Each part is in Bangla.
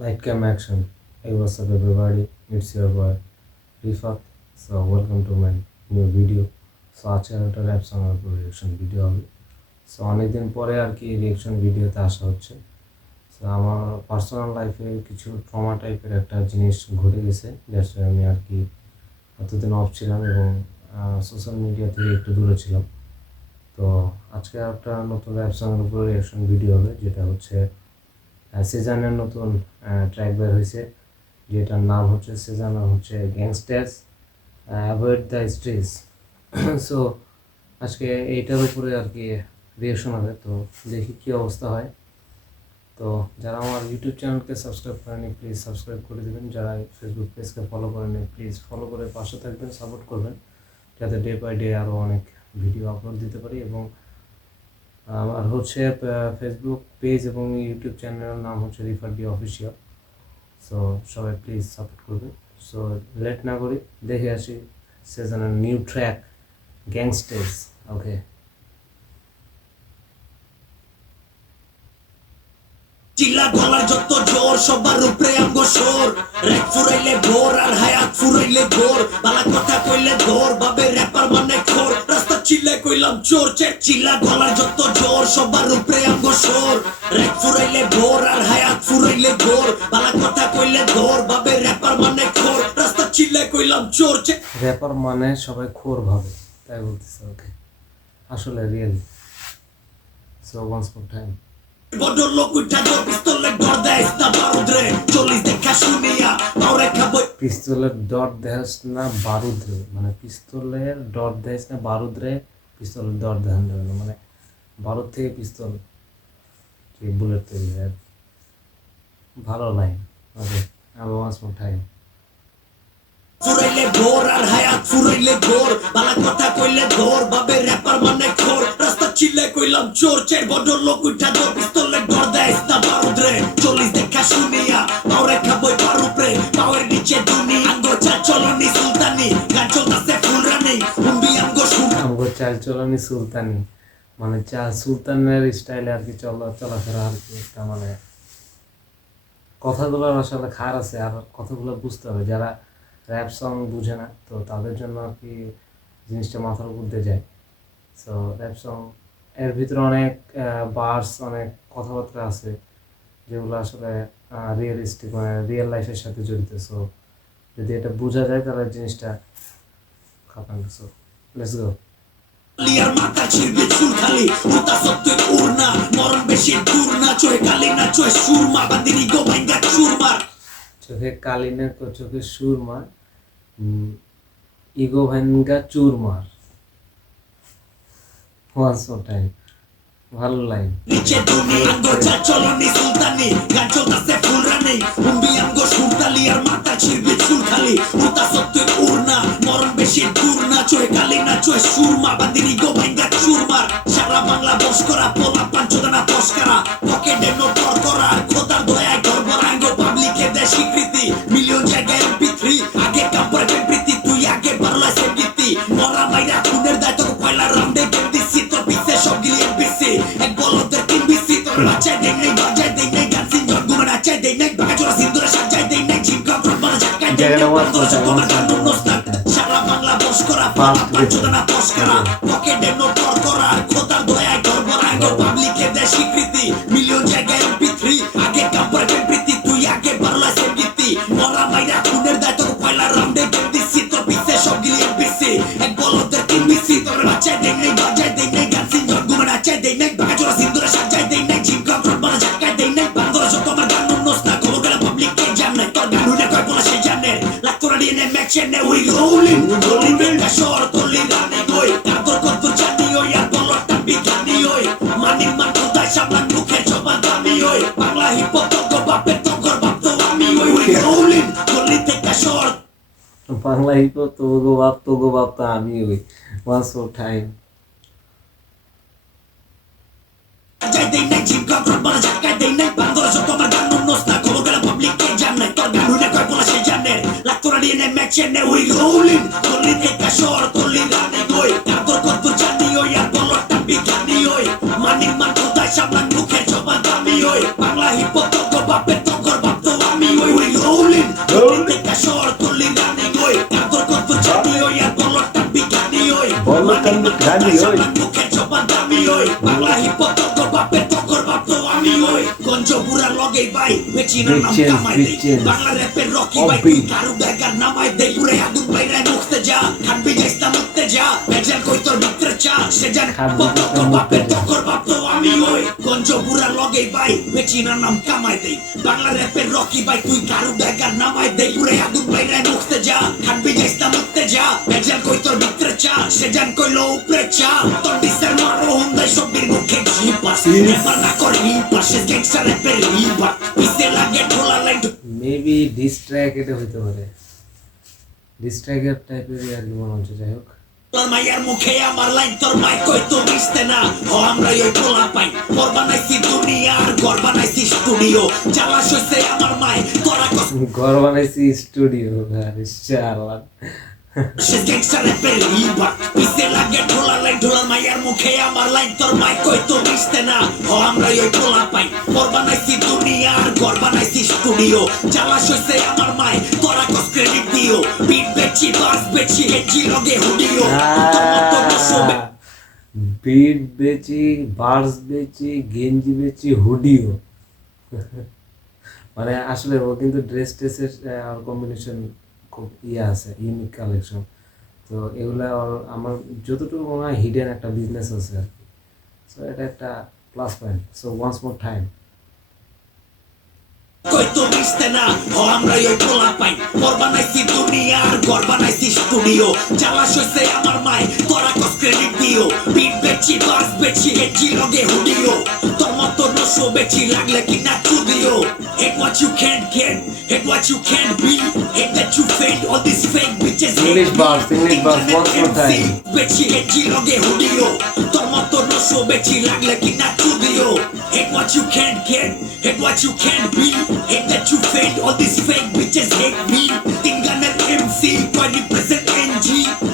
Light cam action. Hey, what's up, everybody? It's your boy Rifat. So, welcome to my new video. So, আজকে একটা র্যাপ সঙ্গের উপর রিয়েকশন ভিডিও হবে। সো অনেকদিন পরে আর কি রিয়েকশন ভিডিওতে আসা হচ্ছে। সো আমার পার্সোনাল লাইফে কিছু ট্রমা টাইপের একটা জিনিস ঘটে গেছে, দ্যাটস ওয়াই আমি আর কি এতদিন অফ ছিলাম এবং সোশ্যাল মিডিয়া থেকে একটু দূরে ছিলাম। তো আজকে একটা নতুন র্যাপ সঙ্গের উপর রিয়েকশন ভিডিও হবে, যেটা হচ্ছে সেজানের নতুন ট্র্যাক বের হয়েছে, যেটার নাম হচ্ছে সেজানের হচ্ছে গ্যাংস্টার্স অ্যাভয়েড দ্য স্ট্রেস। সো আজকে এইটার উপরে আর কি রিয়েকশন হবে, তো দেখি কী অবস্থা হয়। তো যারা আমার ইউটিউব চ্যানেলকে সাবস্ক্রাইব করেনি প্লিজ সাবস্ক্রাইব করে দেবেন, যারা ফেসবুক পেজকে ফলো করেনি প্লিজ ফলো করে পাশে থাকবেন, সাপোর্ট করবেন, যাতে ডে বাই ডে আরও অনেক ভিডিও আপলোড দিতে পারি। এবং আমার হচ্ছে ফেসবুক পেজ এবং ইউটিউব চ্যানেলের নাম হচ্ছে রিফাত ডি অফিসিয়াল। সো সবাই প্লিজ সাপোর্ট করবেন। সো লেট না করি, দেখে আসি সেজনের নিউ ট্র্যাক গ্যাংস্টার্স। ওকে, চিল্লা গলার যত জোর সবার উপরে আমগো সোর, রেক ফুরাইলে ভোর আর হায়াত ফুরাইলে ভোর, বালা কথা কইলে ধর ভাবে র্যাপার মানে খোর, রাস্তা চিল্লা কইলাম চোর চেক। চিল্লা গলার যত জোর সবার উপরে আমগো সোর, রেক ফুরাইলে ভোর আর হায়াত ফুরাইলে ভোর, বালা কথা কইলে ধর ভাবে র্যাপার মানে খোর, রাস্তা চিল্লা কইলাম চোর চেক। র্যাপার মানে সবাই খোর ভাবে, তাই বলতেছে। ওকে, আসলে real. So once more time, বড় লোক উঠা দো পিস্তলে ঘর দেয় না বারুদ রে, 40 দেখা শুনিয়া পাওরে খাবো। পিস্তলের ডট দেখাস না বারুদ রে, মানে পিস্তলের ডট দেখাস না বারুদ রে, পিস্তলের ডট দেখান যাবে না, মানে বারুদ থেকে পিস্তল বুলেট তৈরি হয়। ভালো লাইন। ওকে, আবার ওয়ান্স মোর টাইম। ফুরাইলে ভোর আর হায়াত ফুরাইলে ঘোর, বালা কথা কইলে ধর ভাবে র্যাপার মানে খোর, রাস্তা চিল্লা কইলাম চোর চেক। বড় লোক উঠা দো পিস্তলে ঘর দেয় না বারুদ রে, 40 দেখা শুনিয়া পাওরে খাবো বারুদ রে, পাওয়ের নিচে দুনি আঙ্গো চা চলনি সুলতানি, গান চলতাছে ফুল রানি হুম্বি আঙ্গো আমগো চাল চলানি সুলতানি, মানে সুলতানের স্টাইলে আর কি চলাফেরা আর কি একটা, মানে কথাগুলোর আসলে খার আছে, আর কথাগুলো বুঝতে হবে। যারা র্যাপ সং বুঝে না, তো তাদের জন্য আর কি জিনিসটা মাথার উপর দিয়ে যায়। সো র্যাপ সং এর ভিতরে অনেক বার্স, অনেক কথাবার্তা আছে যেগুলো আসলে রিয়েলিস্টিক, মানে রিয়েল লাইফের সাথে জড়িত। সো যদি এটা বোঝা যায় তাহলে জিনিসটা খাতাম। So let's go. লিয়ার মাথা ছিড়বে চুল খালি উতা সত্যি উড়না, মরণ বেশি দূর না, চোহে কালি না চোহে সুরমা, বান্দিনি গো ভাঙ্গা চুরমার। চোখে কালিনে চোখে সুরমার, ইগো ভাঙ্গা চুরমার। ওয়ান্স মোর টাইম, ভালো লাইন। নিচে তুমি আঙ্গো চা চলনি সুলতানি, গান চলতাছে ফুল রানি হুম্বি আঙ্গো সুলতানি, আর মাথা ছিড়বে চুল খালি উতা সত্যি উড়না, মরণ বেশি দূর না, চোহে কালি না চোহে সুরমা, বান্দিনি গো ভাঙ্গা চুরমার। সারা বাংলা বস করা পোলা পাঞ্চদানা পস্কারা, পকেটে নোট কর করা, খোদার দয়ায় ঘর ভরা আঙ্গো পাবলিকে দেয় স্বীকৃতি, মিলিয়ন জায়গায় MP3 আগে কাপড়ে প্রীতি, তুই আগে বারলা সেবৃত্তি, মরা মাইরা খুনের দায় তোর পয়লা রাউন্ডে গেম দিছি, তোর পিছে সব গিলি NPC, এক বলদের কিনবিসি, তোর বাচ্চায় দেই নাই বাজায় দেই নাই, গান সিং জন গুমে নাচায় দেই নাই, বাঘা চোরা সিন্দুরে সাজায় দেই নাই, জিমকা প্রমাণ ঝাটকায় দেই নাই, বান্দর তোমার কানুন নস্তাক। সারা বাংলা বস করা পালা পাঁচজনা পস্করা, পকেটে নোট কর করা, খোদার দয়ায় ঘর ভরা আঙ্গো পাবলিকে দেয় স্বীকৃতি, মিলিয়ন জায়গায় MP3 আগে কাপড়ে প্রীতি, তুই আগে বারলা সেবৃত্তি, মরা মাইরা খুনের দায় তোর পয়লা রাউন্ডে গেম দিছি, তোর পিছে সব গিলি NPC, এক বলদের কিনবিসি, তোর বাচ্চায় দেই নাই বাজায় দেই নাই, গান সিং জন গুমে নাচায় দেই নাই, বাঘা চোরা সিন্দুরে সাজায় দেই নাই, জিমকা প্রমাণ ঝাটকায় দেই নাই, বান্দর তোমার কানুন নস্তা, খবর গেলা পাবলিককে জানে, তোর গান হইলে কয় বলা সে জানে, লাত্তরা দিয়ে নে ম্যাকশনে উই রোলিং রোলিং বেলটা শহর তলি রানি গই, তারপর কত জানি ওই আর বলটা বিজ্ঞানী ওই, মানিক মান কোথায় সামলান মুখে জবান দামি ওই, বাংলা হিপ হপ তো বাপের তকর বাপ তো আমি ওই উই রোলিং তলি থেকে শহর। বাংলা হিপ তোগো বাপ তো আমি ওই। Once more time. সাজায় দেই নাই, জিমকা প্রমাণ ঝাটকায় দেই নাই, বান্দর তোমার কানুন নস্তা, খবর গেলা পাবলিককে জানে, তোর গান হইলে কয় বলা সে জানে, লাত্তরা দিয়ে নে ম্যাকশনে উই রোলিং তলি থেকে শহর তলি রানি গই, তারপর কত জানি ওই আর বলটা বিজ্ঞানী ওই, মানিক মান কোথায় সামলান মুখে জবান দামি ওই, বাংলা হিপ হপ তো বাপের তকর বাপ তো আমি কান্দে গালি ওই মুখের জবান দামি ওই বাংলা হিপ হপ তগর বাপের তগর বাপ তো আমি ওই গঞ্জপুরা লগে ভাই বেচিনা নাম কামাই দেই বাংলা র্যাপের রকি ভাই তুই কারু বেগার নামাই দেই পুরে আগুন বাইরে মুখতে যা খাবি যাইস্তা মুখতে যা বেজাল কই তোর ভিতরে চা সে জান তগর বাপের তগর বাপ তো আমি ওই গঞ্জপুরা লগে ভাই বেচিনা নাম কামাই দেই বাংলা র্যাপের রকি ভাই তুই কারু বেগার নামাই দেই পুরে আগুন বাইরে মুখতে যা খাবি যাইস্তা মুখতে যা বেজাল কই তোর ভিতরে চা সে জান কইলো উপরে চা তোর দিসের মারো হুন্দাই সবদির মুখে জিপাস এবার না কর হিপাস সে গ্যাংস্টার র্যাপের হিপাস পিছে লাগে ঢোলা লাইট মেবি ডিস্ট্র্যাক এটা হইতে পারে ডিস্ট্র্যাকের টাইপের আর কি মনে হচ্ছে যাই হোক তোর মায়ের মুখে আমার লাইন তোর মাই কই তো মিশতে না ও আমরা ওই পোলা পাই পর বানাইছি দুনিয়া আর ঘর বানাইছি স্টুডিও জ্বালা সইছে আমার মায় তোরা কস ঘর বানাইছি স্টুডিও আরে শালা সে গ্যাংস্টার র্যাপের হিপাস পিছে লাগে ঢোলা লাইন ঢোলা মায়ের মুখে আমার লাইন তোর মাই কই তো মিশতে না ও আমরা ওই পোলা পাই পর বানাইছি দুনিয়া আর ঘর বানাইছি স্টুডিও জ্বালা সইছে আমার মায় তোরা কস ক্রেডিট দিও বিট বেচি বাস বেচি হেজি লগে হুডিও তোর মতো বসবে বিট বেচি বার্স বেচি গেঞ্জি বেচি হুডিও মানে আসলে ও কিন্তু ড্রেস টেসের কম্বিনেশন খুব ইয়ে আছে ইউনিক কালেকশন তো এগুলা আমার যতটুকু মনে হয় হিডেন একটা বিজনেস আছে আর কি সো এটা একটা plus point so once more time কই তো মিশতে না ও আমরা ওই পোলা পাই পর বানাইছি দুনিয়া আর ঘর বানাইছি স্টুডিও জ্বালা সইছে আমার মায় তোরা কস ক্রেডিট দিও বিট বেচি বাস বেচি হেজি লগে হুডিও তোর মতো নশো বেচি লাগলে কি না চুদিও hate what you can't get hate what you can't be hate that you failed all these fake bitches English bars, once more time. বেচি হেজি লগে হুডিও তোর মতো নশো বেচি লাগলে কি না চুদিও hate what you can't get hate what you can't be hate that you failed all these fake bitches hate me তিন গানের MC কই represent NG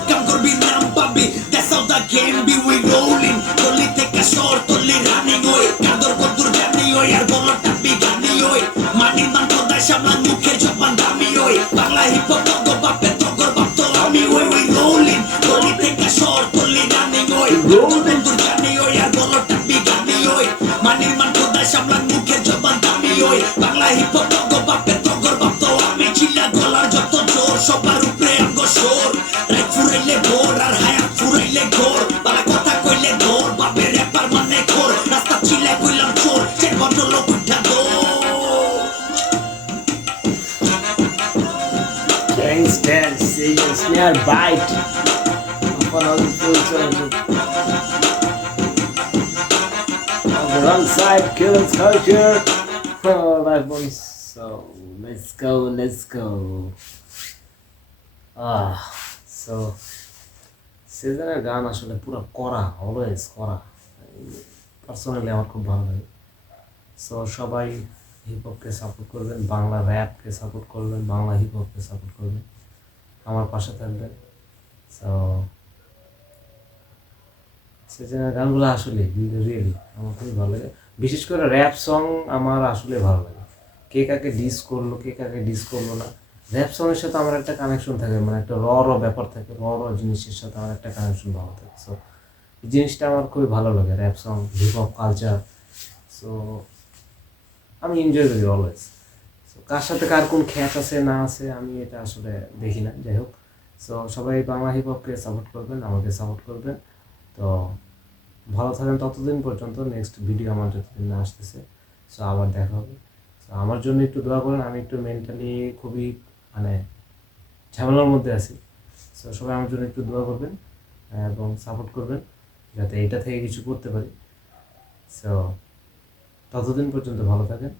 কাম করবি নাম পাবি that's how the game be we rolling তলি থেকে শহর তলি রানিং ওই কাদর কদুর জানি ওই আর বলো টাপি গানি ওই মানির মান খোদায় সামলান মুখের জবান দামি ওই বাংলা হিপ হপ তগর বাপের তগর বাপ তো আমি ওই we rolling তলি থেকে শহর তলি রানিং ওই কাদর কদুর জানি ওই আর বলো টাপি গানি ওই মানির মান খোদায় সামলান মুখের জবান দামি ওই বাংলা হিপ হপ তগর বাপের তগর বাপ তো আমি চিল্লা গলার যত জোর সবার উপরে আমগো সোর রাত ফুরাইলে ভোর আর হায়াত ফুরাইলে ঘোর বালা কথা কইলে ঘোর বাপের র্যাপার মানে ঘোর রাস্তা চিল্লা কইলাম চোর যে বড় লোক উঠা দো Gangster, snare bite upon all the full on the wrong side, kills culture. Oh, life boys. So let's go. So সিজনের গান আসলে পুরো করা, অলওয়েজ করা। পার্সোনালি আমার খুব ভালো লাগে। সো সবাই হিপ হপকে সাপোর্ট করবেন, বাংলা র্যাপকে সাপোর্ট করবেন, বাংলা হিপ হপকে সাপোর্ট করবেন, আমার পাশে থাকবেন। সো সিজনের গানগুলো আসলে রিয়েলি আমার খুবই ভালো লাগে, বিশেষ করে র্যাপ সং আমার আসলে ভালো লাগে। কে কাকে ডিস করলো, কে কাকে ডিস করলো না, র্যাপ সঙের সাথে আমার একটা কানেকশন থাকে, মানে একটা র ব্যাপার থাকে, র জিনিসের সাথে আমার একটা কানেকশন ভালো থাকে। সো এই জিনিসটা আমার খুবই ভালো লাগে, rap song, hip hop culture. So আমি এনজয় করি অলওয়েজ। সো কার সাথে কার কোন খ্যাচ আছে না আছে আমি এটা আসলে দেখি না, যাই হোক। সো সবাই বাংলা হিপ হপকে সাপোর্ট করবেন, আমাকে সাপোর্ট করবেন। তো ভালো থাকেন ততদিন পর্যন্ত। নেক্সট ভিডিও আমার যতদিন না আসতেছে, সো আবার দেখা হবে। সো আমার জন্য একটু দোয়া করেন, আমি একটু মেন্টালি খুবই মানে ঝামেলার মধ্যে আছি। সো সবাই আমার জন্য একটু দোয়া করবেন এবং সাপোর্ট করবেন যাতে এটা থেকে কিছু করতে পারি। সো ততদিন পর্যন্ত ভালো থাকেন,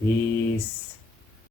পিস।